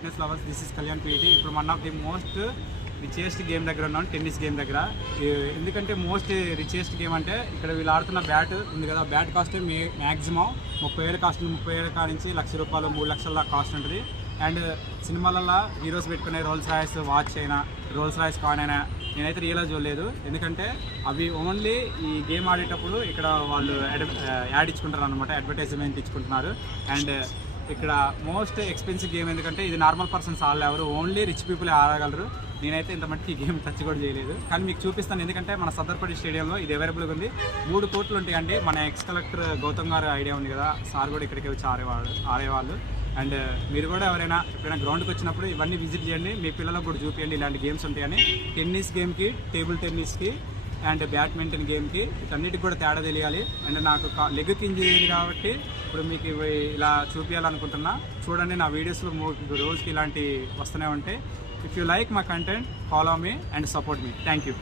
Fitness lovers, this is Kalyan PT. ఇప్పుడు one of the most richest game దగ్గర ఉన్నాను, tennis game దగ్గర. ఎందుకంటే మోస్ట్ రిచెస్ట్ గేమ్ అంటే ఇక్కడ వీళ్ళు ఆడుతున్న బ్యాట్ ఉంది కదా, బ్యాట్ కాస్ట్ మ్యాక్సిమం 30,000 కాస్ట్, 30,000 కాడ నుంచి ₹1,00,000 3,00,000 దాకా కాస్ట్ ఉంటుంది. అండ్ సినిమాలలో హీరోస్ పెట్టుకునే రోల్స్ రాయిస్ వాచ్ అయినా, రోల్స్ రాయిస్ కాయిన్ అయినా నేనైతే రియల్గా చూడలేదు. ఎందుకంటే అవి ఓన్లీ ఈ గేమ్ ఆడేటప్పుడు ఇక్కడ వాళ్ళు యాడ్ ఇచ్చుకుంటారు అనమాట, అడ్వర్టైజ్మెంట్ ఇచ్చుకుంటున్నారు. అండ్ ఇక్కడ మోస్ట్ ఎక్స్పెన్సివ్ గేమ్, ఎందుకంటే ఇది నార్మల్ పర్సన్స్ ఆడలేరు, ఓన్లీ రిచ్ పీపుల్ ఆడగలరు. నేనైతే ఇంత మట్టికి ఈ గేమ్ టచ్ కూడా చేయలేదు, కానీ మీకు చూపిస్తాను. ఎందుకంటే మన సదర్పల్లి స్టేడియంలో ఇది అవైలబుల్గా ఉంది. 3 కోర్టులు ఉంటాయండి. మన ఎక్స్ కలెక్టర్ గౌతమ్ గారు ఐడియా ఉంది కదా, సార్ కూడా ఇక్కడికి వచ్చి ఆడేవాళ్ళు. అండ్ మీరు కూడా ఎప్పుడైనా గ్రౌండ్కి వచ్చినప్పుడు ఇవన్నీ విజిట్ చేయండి, మీ పిల్లలకు కూడా చూపించండి ఇలాంటి గేమ్స్ ఉంటాయని. టెన్నిస్ గేమ్కి, టేబుల్ టెన్నిస్కి అండ్ బ్యాడ్మింటన్ గేమ్కి వీటన్నిటికి కూడా తేడా తెలియాలి. అండ్ నాకు లెగ్కి ఇంజరీ అయింది కాబట్టి ఇప్పుడు మీకు ఇలా చూపించాలనుకుంటున్నా. చూడండి, నా వీడియోస్లో రోజుకి ఇలాంటి వస్తూనే ఉంటాయి. If you like my content, follow me and support me. Thank you.